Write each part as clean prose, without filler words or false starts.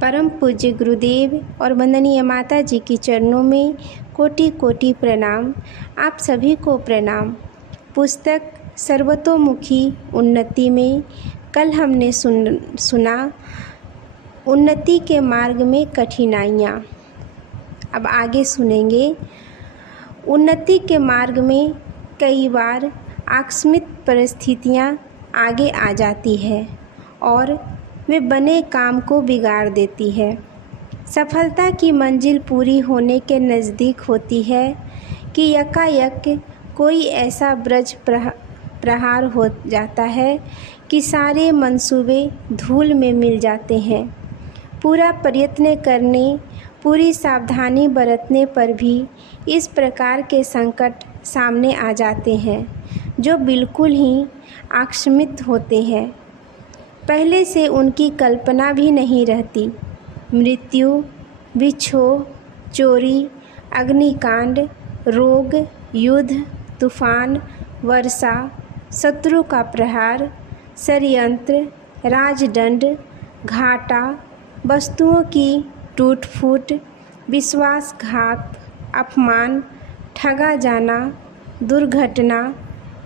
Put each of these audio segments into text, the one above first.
परम पूज्य गुरुदेव और वंदनीय माता जी के चरणों में कोटि कोटि प्रणाम। आप सभी को प्रणाम। पुस्तक सर्वतोमुखी उन्नति में कल हमने सुना उन्नति के मार्ग में कठिनाइयाँ। अब आगे सुनेंगे। उन्नति के मार्ग में कई बार आकस्मिक परिस्थितियाँ आगे आ जाती है और वे बने काम को बिगाड़ देती है। सफलता की मंजिल पूरी होने के नज़दीक होती है कि यकायक कोई ऐसा ब्रज प्रहार हो जाता है कि सारे मंसूबे धूल में मिल जाते हैं। पूरा प्रयत्न करने, पूरी सावधानी बरतने पर भी इस प्रकार के संकट सामने आ जाते हैं जो बिल्कुल ही आकस्मिक होते हैं, पहले से उनकी कल्पना भी नहीं रहती। मृत्यु, विक्षोभ, चोरी, अग्निकांड, रोग, युद्ध, तूफान, वर्षा, शत्रु का प्रहार, षड्यंत्र, राजदंड, घाटा, वस्तुओं की टूट फूट, विश्वासघात, अपमान, ठगा जाना, दुर्घटना,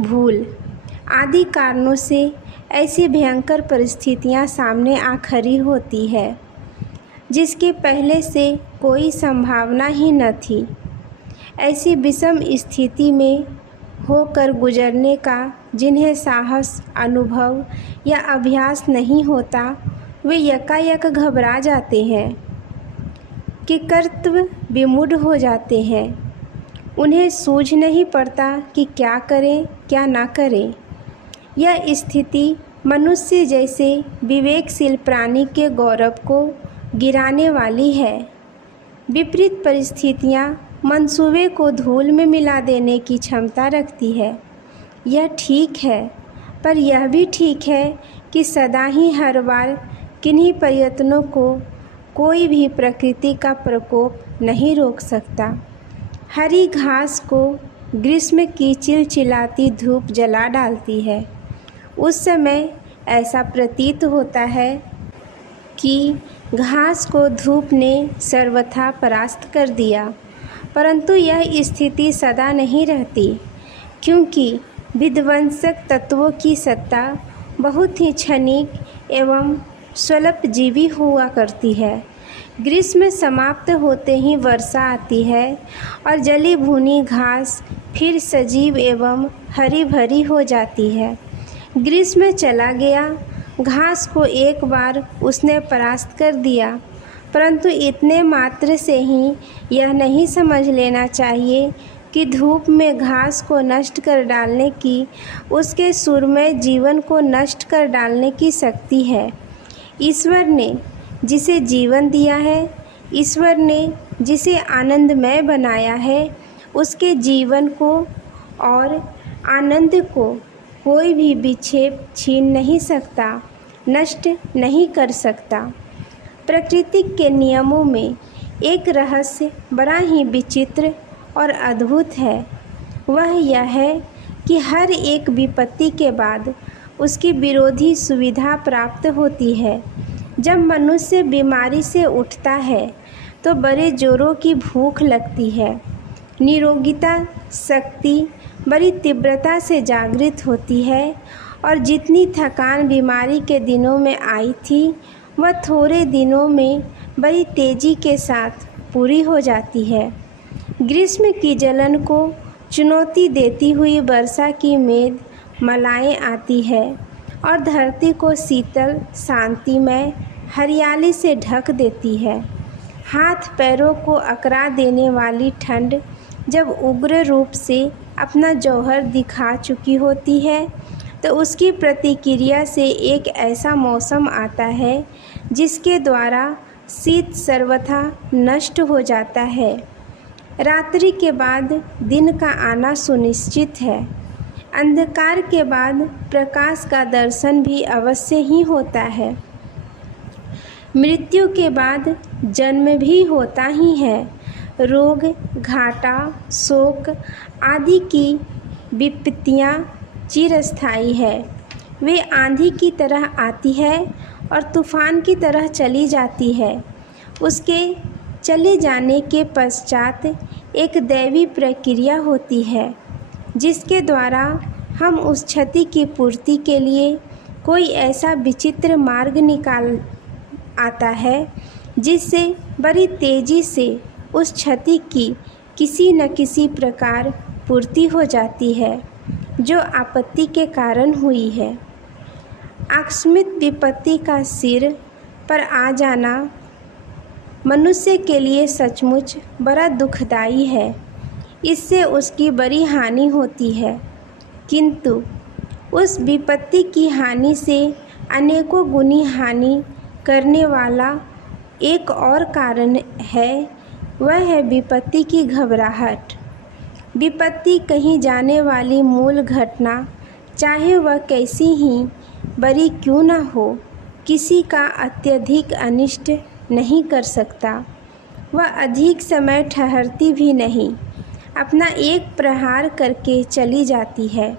भूल आदि कारणों से ऐसी भयंकर परिस्थितियां सामने आ खड़ी होती है जिसके पहले से कोई संभावना ही न थी। ऐसी विषम स्थिति में होकर गुजरने का जिन्हें साहस, अनुभव या अभ्यास नहीं होता, वे यकायक घबरा जाते हैं कि कर्तव्य विमूढ़ हो जाते हैं। उन्हें सूझ नहीं पड़ता कि क्या करें क्या ना करें। यह स्थिति मनुष्य जैसे विवेकशील प्राणी के गौरव को गिराने वाली है। विपरीत परिस्थितियाँ मंसूबे को धूल में मिला देने की क्षमता रखती है। यह ठीक है, पर यह भी ठीक है कि सदा ही हर बार किन्हीं प्रयत्नों को कोई भी प्रकृति का प्रकोप नहीं रोक सकता। हरी घास को ग्रीष्म की चिलचिलाती धूप जला डालती है। उस समय ऐसा प्रतीत होता है कि घास को धूप ने सर्वथा परास्त कर दिया, परंतु यह स्थिति सदा नहीं रहती, क्योंकि विध्वंसक तत्वों की सत्ता बहुत ही क्षणिक एवं स्वल्पजीवी हुआ करती है। ग्रीष्म समाप्त होते ही वर्षा आती है और जली भुनी घास फिर सजीव एवं हरी भरी हो जाती है। ग्रीष्म चला गया, घास को एक बार उसने परास्त कर दिया, परंतु इतने मात्र से ही यह नहीं समझ लेना चाहिए कि धूप में घास को नष्ट कर डालने की, उसके सुरमय जीवन को नष्ट कर डालने की शक्ति है। ईश्वर ने जिसे जीवन दिया है, ईश्वर ने जिसे आनंदमय बनाया है, उसके जीवन को और आनंद को कोई भी विक्षेप छीन नहीं सकता, नष्ट नहीं कर सकता। प्रकृति के नियमों में एक रहस्य बड़ा ही विचित्र और अद्भुत है। वह यह है कि हर एक विपत्ति के बाद उसकी विरोधी सुविधा प्राप्त होती है। जब मनुष्य बीमारी से उठता है तो बड़े जोरों की भूख लगती है। निरोगिता शक्ति बड़ी तीव्रता से जागृत होती है और जितनी थकान बीमारी के दिनों में आई थी, वह थोड़े दिनों में बड़ी तेज़ी के साथ पूरी हो जाती है। ग्रीष्म की जलन को चुनौती देती हुई वर्षा की मेघ मलाएँ आती है और धरती को शीतल, शांतिमय हरियाली से ढक देती है। हाथ पैरों को अकड़ा देने वाली ठंड जब उग्र रूप से अपना जौहर दिखा चुकी होती है, तो उसकी प्रतिक्रिया से एक ऐसा मौसम आता है जिसके द्वारा शीत सर्वथा नष्ट हो जाता है। रात्रि के बाद दिन का आना सुनिश्चित है। अंधकार के बाद प्रकाश का दर्शन भी अवश्य ही होता है। मृत्यु के बाद जन्म भी होता ही है। रोग, घाटा, शोक आदि की विपत्तियाँ चिरस्थायी है। वे आंधी की तरह आती है और तूफान की तरह चली जाती है। उसके चले जाने के पश्चात एक दैवी प्रक्रिया होती है जिसके द्वारा हम उस क्षति की पूर्ति के लिए कोई ऐसा विचित्र मार्ग निकाल आता है जिससे बड़ी तेज़ी से उस क्षति की किसी न किसी प्रकार पूर्ति हो जाती है जो आपत्ति के कारण हुई है। आकस्मिक विपत्ति का सिर पर आ जाना मनुष्य के लिए सचमुच बड़ा दुखदाई है। इससे उसकी बड़ी हानि होती है, किंतु उस विपत्ति की हानि से अनेकों गुनी हानि करने वाला एक और कारण है, वह है विपत्ति की घबराहट। विपत्ति कहीं जाने वाली मूल घटना, चाहे वह कैसी ही बड़ी क्यों न हो, किसी का अत्यधिक अनिष्ट नहीं कर सकता। वह अधिक समय ठहरती भी नहीं, अपना एक प्रहार करके चली जाती है।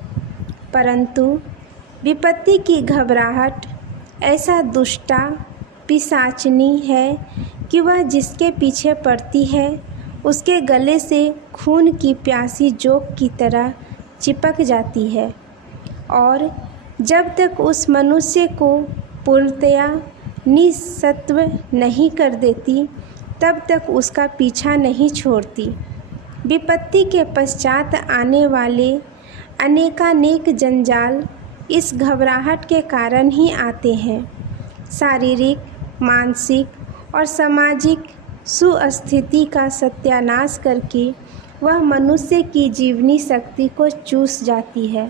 परंतु विपत्ति की घबराहट ऐसा दुष्टा पिशाचनी है कि वह जिसके पीछे पड़ती है उसके गले से खून की प्यासी जोक की तरह चिपक जाती है और जब तक उस मनुष्य को पूर्णतया निस्सत्व नहीं कर देती तब तक उसका पीछा नहीं छोड़ती। विपत्ति के पश्चात आने वाले अनेकानेक जंजाल इस घबराहट के कारण ही आते हैं। शारीरिक, मानसिक और सामाजिक सुस्थिति का सत्यानाश करके वह मनुष्य की जीवनी शक्ति को चूस जाती है।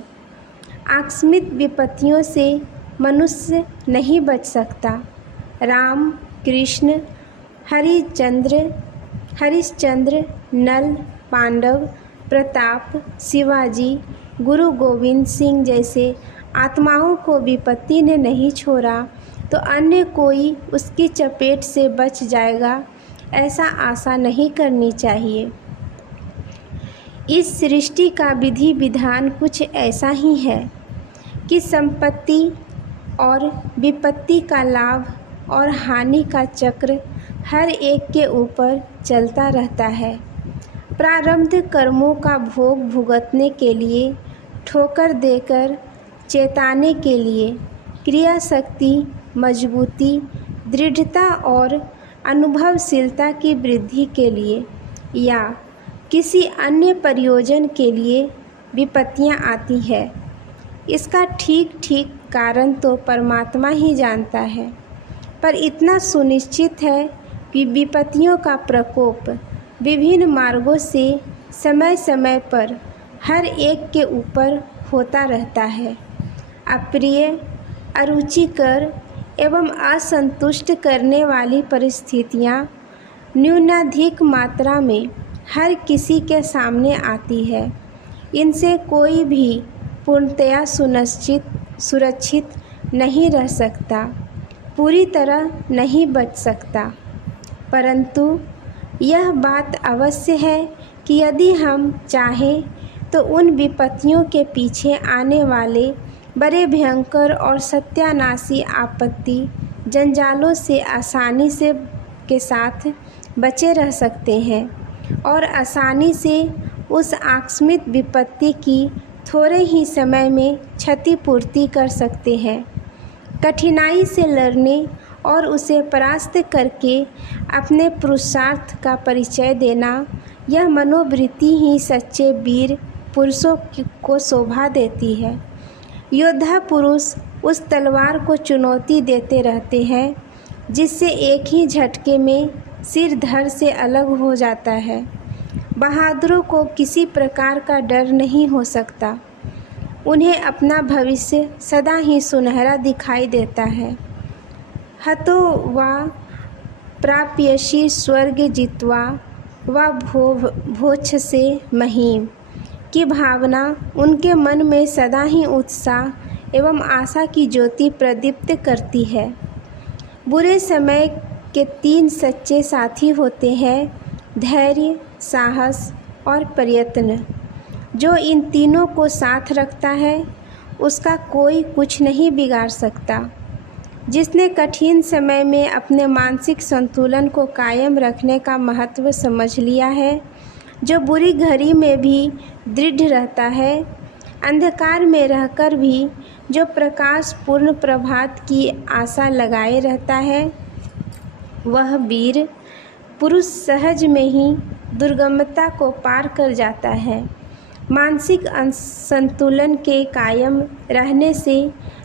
आकस्मिक विपत्तियों से मनुष्य नहीं बच सकता। राम, कृष्ण, हरिश्चंद्र, नल, पांडव, प्रताप, शिवाजी, गुरु गोविंद सिंह जैसे आत्माओं को विपत्ति ने नहीं छोड़ा तो अन्य कोई उसकी चपेट से बच जाएगा, ऐसा आशा नहीं करनी चाहिए। इस सृष्टि का विधि विधान कुछ ऐसा ही है कि संपत्ति और विपत्ति का लाभ और हानि का चक्र हर एक के ऊपर चलता रहता है। प्रारब्ध कर्मों का भोग भुगतने के लिए, ठोकर देकर चेताने के लिए, क्रिया शक्ति, मजबूती, दृढ़ता और अनुभवशीलता की वृद्धि के लिए या किसी अन्य प्रयोजन के लिए विपत्तियां आती है। इसका ठीक ठीक कारण तो परमात्मा ही जानता है, पर इतना सुनिश्चित है कि विपत्तियों का प्रकोप विभिन्न मार्गों से समय समय पर हर एक के ऊपर होता रहता है। अप्रिय, अरुचिकर एवं असंतुष्ट करने वाली परिस्थितियां न्यूनाधिक मात्रा में हर किसी के सामने आती है। इनसे कोई भी पूर्णतया सुरक्षित नहीं रह सकता, पूरी तरह नहीं बच सकता। परंतु यह बात अवश्य है कि यदि हम चाहें तो उन विपत्तियों के पीछे आने वाले बड़े भयंकर और सत्यानाशी आपत्ति जंजालों से आसानी से के साथ बचे रह सकते हैं और आसानी से उस आकस्मिक विपत्ति की थोड़े ही समय में क्षतिपूर्ति कर सकते हैं। कठिनाई से लड़ने और उसे परास्त करके अपने पुरुषार्थ का परिचय देना, यह मनोवृत्ति ही सच्चे वीर पुरुषों को शोभा देती है। योद्धा पुरुष उस तलवार को चुनौती देते रहते हैं जिससे एक ही झटके में सिर धड़ से अलग हो जाता है। बहादुरों को किसी प्रकार का डर नहीं हो सकता। उन्हें अपना भविष्य सदा ही सुनहरा दिखाई देता है। हतो वा प्राप्यसि स्वर्ग जित्वा वा भोक्ष्यसे से महीम की भावना उनके मन में सदा ही उत्साह एवं आशा की ज्योति प्रदीप्त करती है। बुरे समय के 3 सच्चे साथी होते हैं, धैर्य, साहस और प्रयत्न। जो इन तीनों को साथ रखता है उसका कोई कुछ नहीं बिगाड़ सकता। जिसने कठिन समय में अपने मानसिक संतुलन को कायम रखने का महत्व समझ लिया है, जो बुरी घड़ी में भी दृढ़ रहता है, अंधकार में रहकर भी जो प्रकाश पूर्ण प्रभात की आशा लगाए रहता है, वह वीर पुरुष सहज में ही दुर्गमता को पार कर जाता है। मानसिक संतुलन के कायम रहने से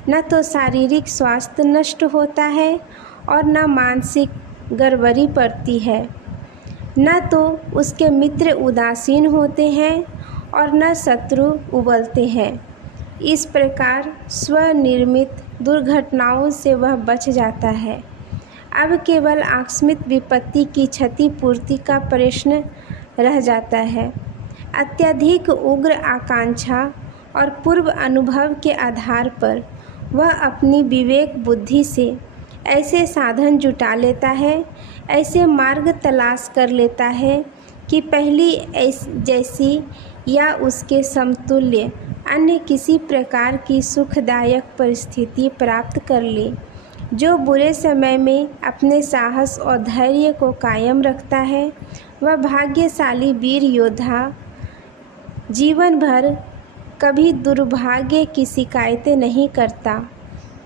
न तो शारीरिक स्वास्थ्य नष्ट होता है और न मानसिक गड़बड़ी पड़ती है, न तो उसके मित्र उदासीन होते हैं और न शत्रु उबलते हैं। इस प्रकार स्वनिर्मित दुर्घटनाओं से वह बच जाता है। अब केवल आकस्मिक विपत्ति की क्षतिपूर्ति का प्रश्न रह जाता है। अत्यधिक उग्र आकांक्षा और पूर्व अनुभव के आधार पर वह अपनी विवेक बुद्धि से ऐसे साधन जुटा लेता है, ऐसे मार्ग तलाश कर लेता है कि पहली जैसी या उसके समतुल्य अन्य किसी प्रकार की सुखदायक परिस्थिति प्राप्त कर ले। जो बुरे समय में अपने साहस और धैर्य को कायम रखता है, वह भाग्यशाली वीर योद्धा जीवन भर कभी दुर्भाग्य की शिकायतें नहीं करता।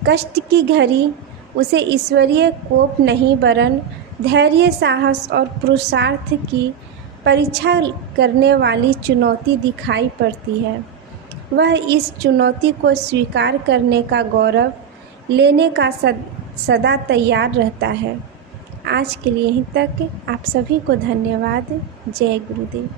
कष्ट की घड़ी उसे ईश्वरीय कोप नहीं वरन धैर्य, साहस और पुरुषार्थ की परीक्षा करने वाली चुनौती दिखाई पड़ती है। वह इस चुनौती को स्वीकार करने का गौरव लेने का सदा तैयार रहता है। आज के लिए यहीं तक। आप सभी को धन्यवाद। जय गुरुदेव।